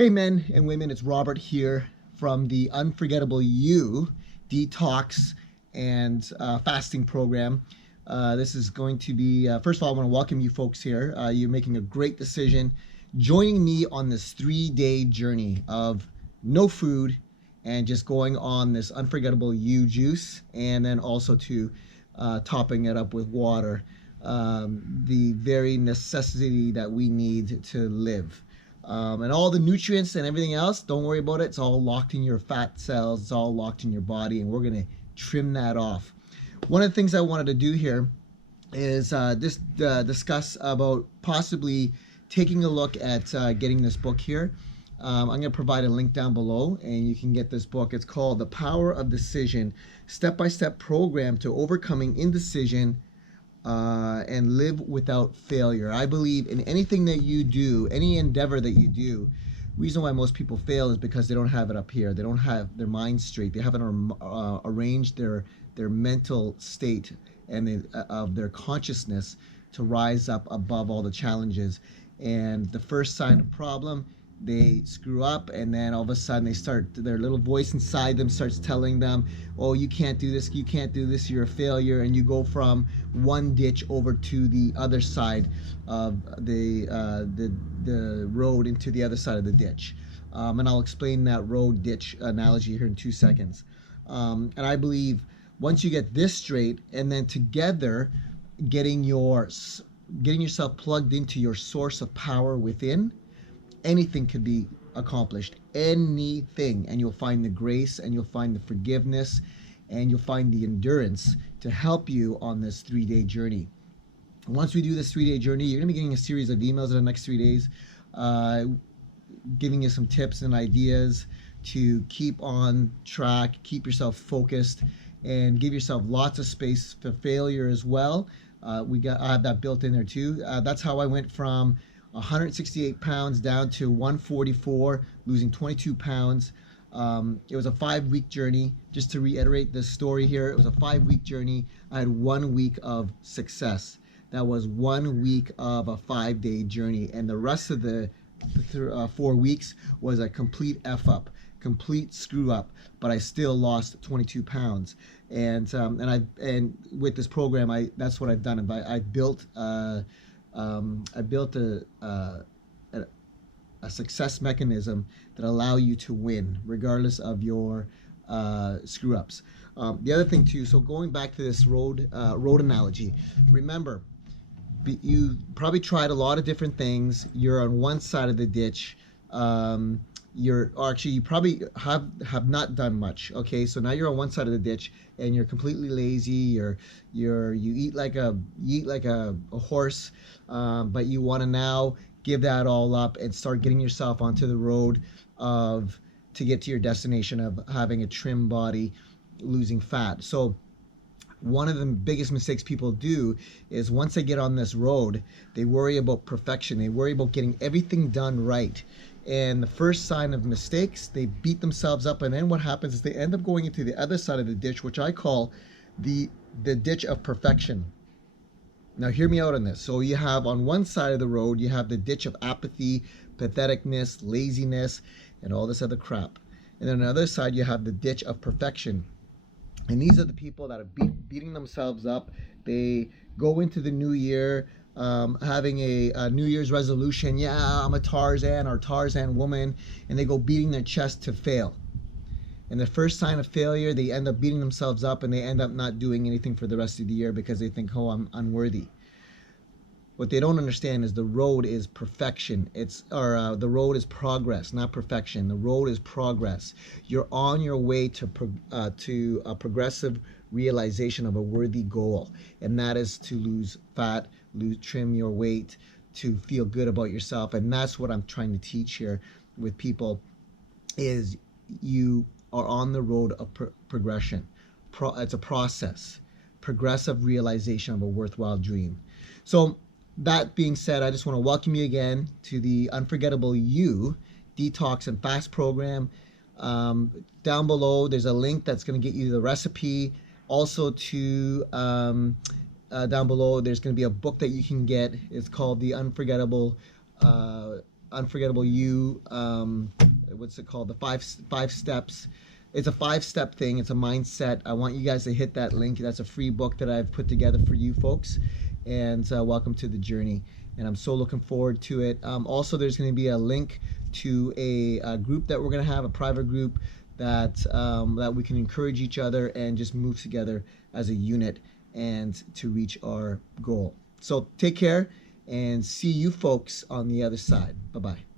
Hey men and women, it's Robert here from the Unforgettable You Detox and Fasting Program. This is going to be, first of all, I want to welcome you folks here. You're making a great decision joining me on this 3-day journey of no food and just going on this Unforgettable You juice, and then also to topping it up with water, the very necessity that we need to live. And all the nutrients and everything else, don't worry about it. It's all locked in your fat cells. It's all locked in your body, and we're going to trim that off. One of the things I wanted to do here is discuss about possibly taking a look at getting this book here. I'm going to provide a link down below, and you can get this book. It's called The Power of Decision, Step-by-Step Program to Overcoming Indecision and Live Without Failure. I believe in anything that you do, any endeavor that you do, reason why most people fail is because they don't have it up here. They don't have their mind straight. They haven't arranged their mental state and of their consciousness to rise up above all the challenges. And the first sign of problem, they screw up, and then all of a sudden their little voice inside them starts telling them, oh, you can't do this, you can't do this, you're a failure. And you go from one ditch over to the other side of the road, into the other side of the ditch. And I'll explain that road ditch analogy here in 2 seconds. And I believe once you get this straight, and then together getting yourself plugged into your source of power within, anything could be accomplished. Anything. And you'll find the grace, and you'll find the forgiveness, and you'll find the endurance to help you on this 3-day journey. Once we do this 3-day journey, you're going to be getting a series of emails in the next 3 days, giving you some tips and ideas to keep on track, keep yourself focused, and give yourself lots of space for failure as well. I have that built in there too. That's how I went from 168 pounds down to 144, losing 22 pounds. It was a 5-week journey. Just to reiterate this story here, it was a 5-week journey. I had 1 week of success. That was 1 week of a 5-day journey, and the rest of the 4 weeks was a complete F up, complete screw up. But I still lost 22 pounds, and with this program, that's what I've done. I built a success mechanism that allow you to win regardless of your screw ups. The other thing too, so going back to this road analogy, remember, you probably tried a lot of different things. You're on one side of the ditch. You probably have not done much. Okay, so now you're on one side of the ditch, and you're completely lazy. You eat like a horse, but you want to now give that all up and start getting yourself onto the road to get to your destination of having a trim body, losing fat. So one of the biggest mistakes people do is once they get on this road, they worry about perfection. They worry about getting everything done right. And the first sign of mistakes, they beat themselves up, and then what happens is they end up going into the other side of the ditch, which I call the ditch of perfection. Now hear me out on this. So you have on one side of the road, you have the ditch of apathy, patheticness, laziness, and all this other crap. And then on the other side, you have the ditch of perfection. And these are the people that are beating themselves up. They go into the new year having a New Year's resolution. Yeah, I'm a Tarzan or Tarzan woman. And they go beating their chest to fail. And the first sign of failure, they end up beating themselves up, and they end up not doing anything for the rest of the year because they think, oh, I'm unworthy. What they don't understand is the road is perfection. The road is progress, not perfection. The road is progress. You're on your way to a progressive realization of a worthy goal, and that is to lose fat, trim your weight, to feel good about yourself. And that's what I'm trying to teach here with people, is you are on the road of progression. It's a process, progressive realization of a worthwhile dream. So that being said, I just want to welcome you again to the Unforgettable You Detox and Fast program. Down below, there's a link that's going to get you the recipe. Also to down below, there's going to be a book that you can get. It's called The Unforgettable Unforgettable You. What's it called? The five steps. It's a 5-step thing. It's a mindset. I want you guys to hit that link. That's a free book that I've put together for you folks. And welcome to the journey. And I'm so looking forward to it. Also, there's going to be a link to a group that we're going to have, a private group that we can encourage each other and just move together as a unit and to reach our goal. So take care and see you folks on the other side. Bye-bye.